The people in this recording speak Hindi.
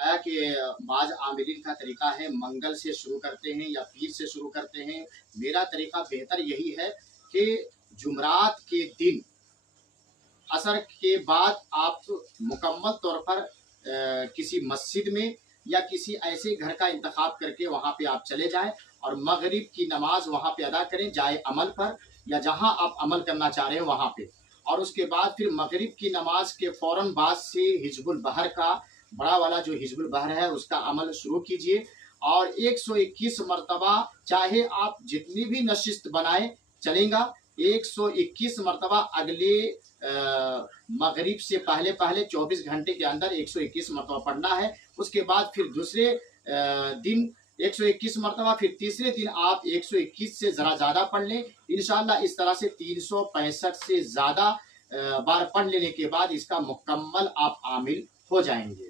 बताया कि बाज़ आमिलीन का तरीका है मंगल से शुरू करते हैं या पीर से शुरू करते हैं। मेरा तरीका बेहतर यही है कि जुमरात के दिन असर के बाद आप मुकम्मल तौर पर किसी मस्जिद में या किसी ऐसे घर का इंतखाब करके वहाँ पे आप चले जाएं और मगरिब की नमाज वहाँ पे अदा करें, जाए अमल पर या जहाँ आप अमल करना चाह रहे हैं वहाँ पे। और उसके बाद फिर मगरिब की नमाज के फ़ौरन बाद से हिजबुल बहर का बड़ा वाला जो हिजबुल बहर है उसका अमल शुरू कीजिए और 121 मरतबा चाहे आप जितनी भी नशिस्त बनाए चलेगा। 121 मरतबा अगले मगरिब से पहले पहले 24 घंटे के अंदर 121 मरतबा पढ़ना है। उसके बाद फिर दूसरे दिन 121 मरतबा, फिर तीसरे दिन आप 121 से ज़रा ज़्यादा पढ़ लें। इंशाअल्लाह इस तरह से 365 से ज़्यादा बार पढ़ लेने के बाद इसका मुकम्मल आप आमिल हो जाएंगे।